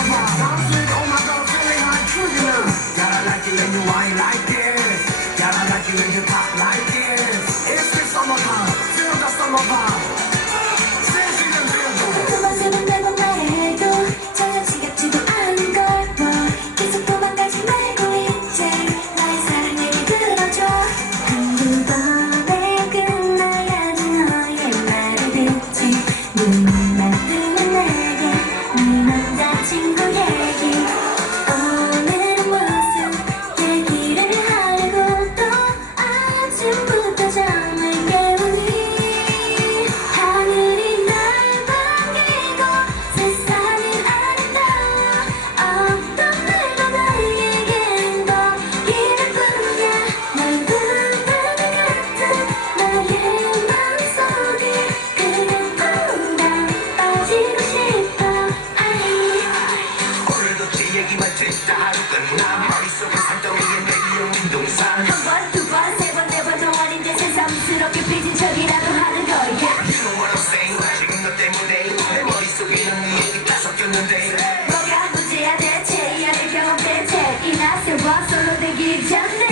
I'm sick, oh my god, I'm feeling like sugar. Gotta like it, let you know like you just